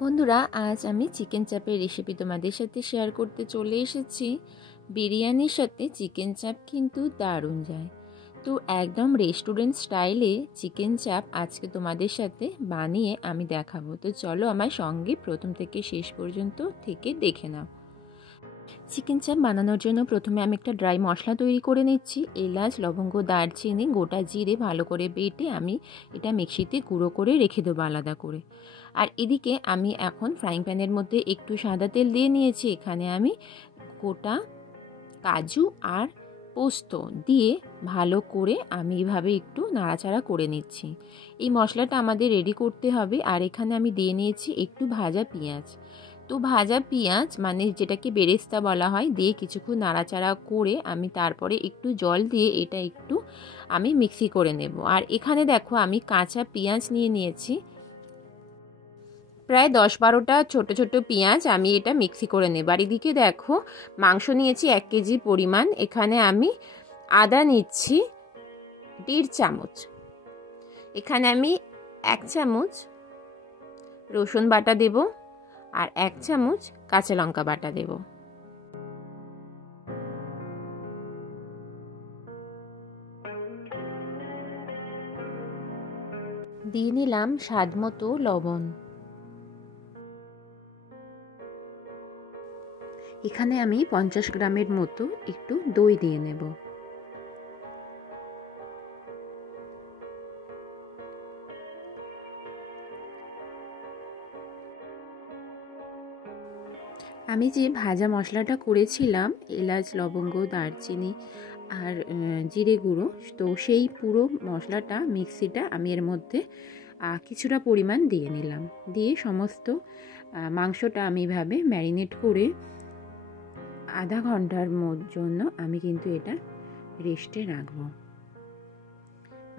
বন্ধুরা, আজ আমি চিকেন চাপের রেসিপি তোমাদের সাথে শেয়ার করতে চলে এসেছি। বিরিয়ানির সাথে চিকেন চাপ কিন্তু দারুণ যায়। তো একদম রেস্টুরেন্ট স্টাইলে চিকেন চাপ আজকে তোমাদের সাথে বানিয়ে আমি দেখাবো। তো চলো আমার সঙ্গে প্রথম থেকে শেষ পর্যন্ত থেকে দেখে নাও। চিকেন চাপ বানানোর জন্য প্রথমে আমি একটা ড্রাই মশলা তৈরি করে নিচ্ছি। এলাচ, লবঙ্গ, দারচিনি, গোটা জিরে ভালো করে বেটে আমি এটা মিক্সিতে গুঁড়ো করে রেখে দেবো আলাদা করে। আর এদিকে আমি এখন ফ্রাইং প্যানের মধ্যে একটু সাদা তেল দিয়ে নিয়েছি। এখানে আমি গোটা কাজু আর পোস্ত দিয়ে ভালো করে আমি এভাবে একটু নাড়াচাড়া করে নিচ্ছি। এই মশলাটা আমাদের রেডি করতে হবে। আর এখানে আমি দিয়ে নিয়েছি একটু ভাজা পেঁয়াজ। তো ভাজা পেঁয়াজ মানে যেটাকে বেরেস্তা বলা হয় দিয়ে কিছুক্ষণ নাড়াচাড়া করে আমি তারপরে একটু জল দিয়ে এটা একটু আমি মিক্সি করে নেব। আর এখানে দেখো আমি কাঁচা পেঁয়াজ নিয়ে নিয়েছি প্রায় 10-12টা ছোটো ছোটো পেঁয়াজ আমি এটা মিক্সি করে নেব। আর এদিকে দেখো মাংস নিয়েছি 1 কেজি পরিমাণ। এখানে আমি আদা নিচ্ছি 1.5 চামচ। এখানে আমি 1 চামচ রসুন বাটা দেব আর 1 চামচ কাঁচা লঙ্কা বাটা দেব। দিয়ে নিলাম স্বাদ মতো লবণ। এখানে আমি 50 গ্রামের মতো একটু দই দিয়ে নেব। আমি যে ভাজা মশলাটা করেছিলাম এলাচ, লবঙ্গ, দারচিনি আর জিরে গুঁড়ো, তো সেই পুরো মশলাটা মিক্সিটা আমি এর মধ্যে কিছুটা পরিমাণ দিয়ে নিলাম। দিয়ে সমস্ত মাংসটা আমি এভাবে ম্যারিনেট করে আধা ঘন্টার জন্য আমি কিন্তু এটা রেস্টে রাখবো।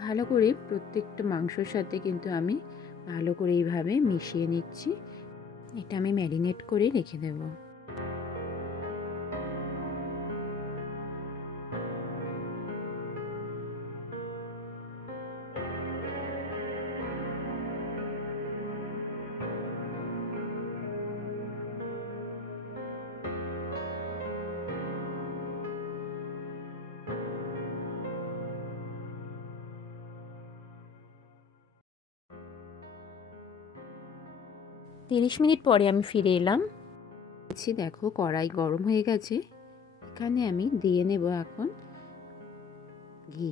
ভালো করে প্রত্যেকটা মাংসর সাথে কিন্তু আমি ভালো করে এইভাবে মিশিয়ে নিচ্ছি। এটা আমি ম্যারিনেট করে রেখে দেবো। তিরিশ মিনিট পরে আমি ফিরে এলাম। দেখো কড়াই গরম হয়ে গেছে। এখানে আমি দিয়ে নেব এখন ঘি।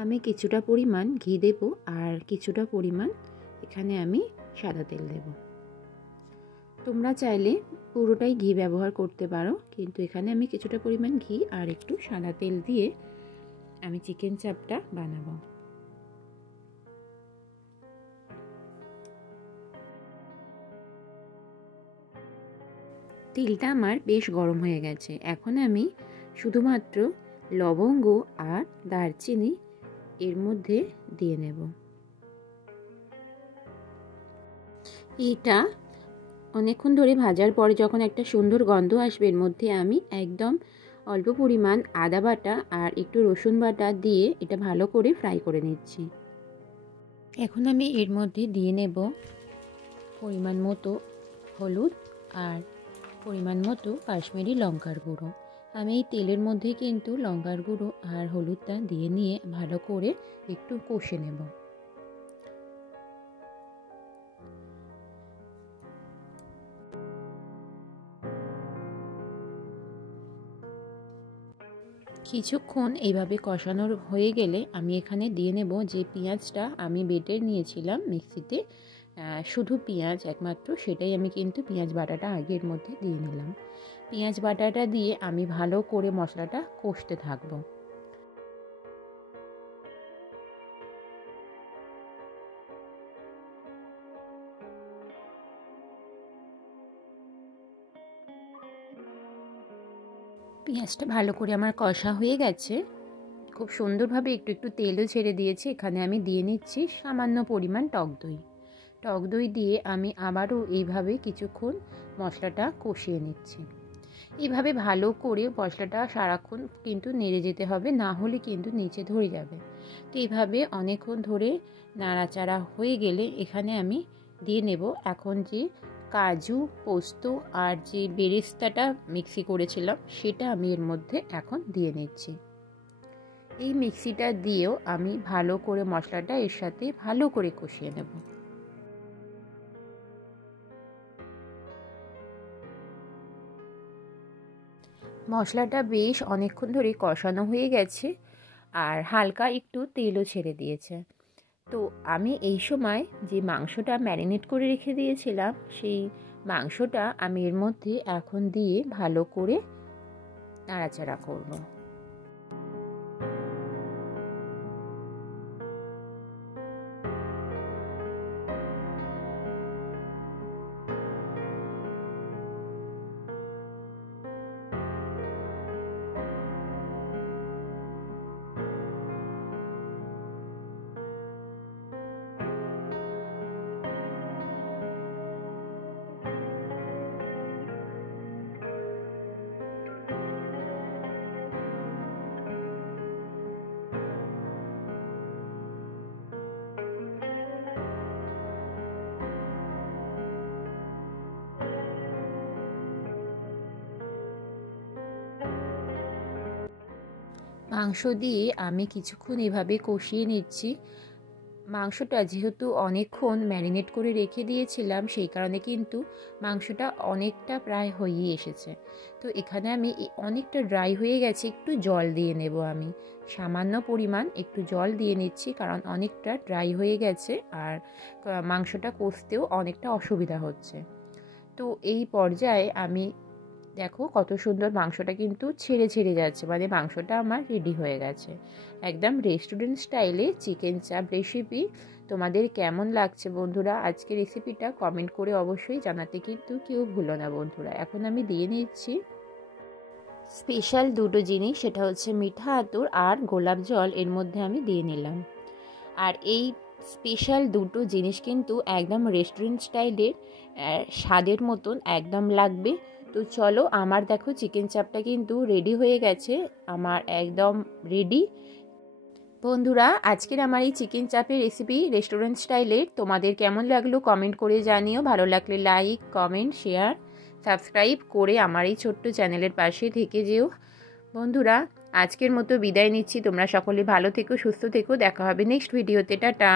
আমি কিছুটা পরিমাণ ঘি দেব আর কিছুটা পরিমাণ এখানে আমি সাদা তেল দেব। তোমরা চাইলে পুরোটাই ঘি ব্যবহার করতে পারো, কিন্তু এখানে আমি কিছুটা পরিমাণ ঘি আর একটু সাদা তেল দিয়ে আমি চিকেন চাপটা বানাবো। তেলটা আমার বেশ গরম হয়ে গেছে। এখন আমি শুধুমাত্র লবঙ্গ আর দারচিনি এর মধ্যে দিয়ে নেব। এটা অনেকক্ষণ ধরে ভাজার পরে যখন একটা সুন্দর গন্ধ আসবে এর মধ্যে আমি একদম অল্প পরিমাণ আদা বাটা আর একটু রসুন বাটা দিয়ে এটা ভালো করে ফ্রাই করে নিচ্ছি। এখন আমি এর মধ্যে দিয়ে নেব পরিমাণ মতো হলুদ আর পরিমাণ মতো কাশ্মীরি লঙ্কার গুঁড়ো। আমি এই তেলের মধ্যে কিন্তু লঙ্কার গুঁড়ো আর হলুদটা দিয়ে নিয়ে ভালো করে একটু কষে নেব। কিছুক্ষণ এইভাবে কষানোর হয়ে গেলে আমি এখানে দিয়ে নেব যে পেঁয়াজটা আমি বেটে নিয়েছিলাম মিক্সিতে, শুধু পেঁয়াজ একমাত্র, সেটাই আমি কিন্তু পেঁয়াজ বাটাটা আগের মধ্যে দিয়ে নিলাম। পেঁয়াজ বাটাটা দিয়ে আমি ভালো করে মশলাটা কষতে থাকবো। পেঁয়াজটা ভালো করে আমার কষা হয়ে গেছে, খুব সুন্দরভাবে একটু একটু তেলও ছেড়ে দিয়েছে। এখানে আমি দিয়ে নিচ্ছি সামান্য পরিমাণ টক দই। টক দই দিয়ে আমি আবারও এইভাবে কিছুক্ষণ মশলাটা কষিয়ে নিচ্ছি। এইভাবে ভালো করে মশলাটা সারাক্ষণ কিন্তু নেড়ে যেতে হবে, না হলে কিন্তু নিচে ধরে যাবে। তো এইভাবে অনেকক্ষণ ধরে নাড়াচাড়া হয়ে গেলে এখানে আমি দিয়ে নেব এখন যে কাজু, পোস্ত আর যে বেরেস্তাটা মিক্সি করেছিলাম সেটা আমি এর মধ্যে এখন দিয়ে নিচ্ছি। এই মিক্সিটা দিয়েও আমি ভালো করে মশলাটা এর সাথে ভালো করে কষিয়ে নেব। মশলাটা বেশ অনেকক্ষণ ধরে কষানো হয়ে গেছে আর হালকা একটু তেলও ছেড়ে দিয়েছে। তো আমি এই সময় যে মাংসটা ম্যারিনেট করে রেখে দিয়েছিলাম সেই মাংসটা আমি এর মধ্যে এখন দিয়ে ভালো করে নাড়াচাড়া করব। মাংস দিয়ে আমি কিছুক্ষণ এভাবে কষিয়ে নিচ্ছি। মাংসটা যেহেতু অনেকক্ষণ ম্যারিনেট করে রেখে দিয়েছিলাম সেই কারণে কিন্তু মাংসটা অনেকটা প্রায় হয়েই এসেছে। তো এখানে আমি অনেকটা ড্রাই হয়ে গেছে, একটু জল দিয়ে নেব। আমি সামান্য পরিমাণ একটু জল দিয়ে নিচ্ছি কারণ অনেকটা ড্রাই হয়ে গেছে আর মাংসটা কষতেও অনেকটা অসুবিধা হচ্ছে। তো এই পর্যায়ে আমি দেখো কত সুন্দর মাংসটা কিন্তু ছেড়ে ছেড়ে যাচ্ছে, মানে মাংসটা আমার রেডি হয়ে গেছে। একদম রেস্টুরেন্ট স্টাইলে চিকেন চাপ রেসিপি। তোমাদের কেমন লাগছে বন্ধুরা আজকে রেসিপিটা কমেন্ট করে অবশ্যই জানাতে কিন্তু কেউ ভুলো না বন্ধুরা। এখন আমি দিয়ে নিচ্ছি স্পেশাল দুটো জিনিস, সেটা হচ্ছে মিঠা আতর আর গোলাপ জল এর মধ্যে আমি দিয়ে নিলাম। আর এই স্পেশাল দুটো জিনিস কিন্তু একদম রেস্টুরেন্ট স্টাইলের স্বাদের মতন একদম লাগবে। তো চলো, আমার দেখো চিকেন চাপটা কিন্তু রেডি হয়ে গেছে, আমার একদম রেডি। বন্ধুরা আজকের আমার এই চিকেন চাপের রেসিপি রেস্টুরেন্ট স্টাইলের তোমাদের কেমন লাগলো কমেন্ট করে জানিও। ভালো লাগলে লাইক, কমেন্ট, শেয়ার, সাবস্ক্রাইব করে আমার এই ছোট্ট চ্যানেলের পাশে থেকে যেও। বন্ধুরা আজকের মতো বিদায় নিচ্ছি, তোমরা সকলে ভালো থেকো, সুস্থ থেকো, দেখা হবে নেক্সট ভিডিওতে। টাটা।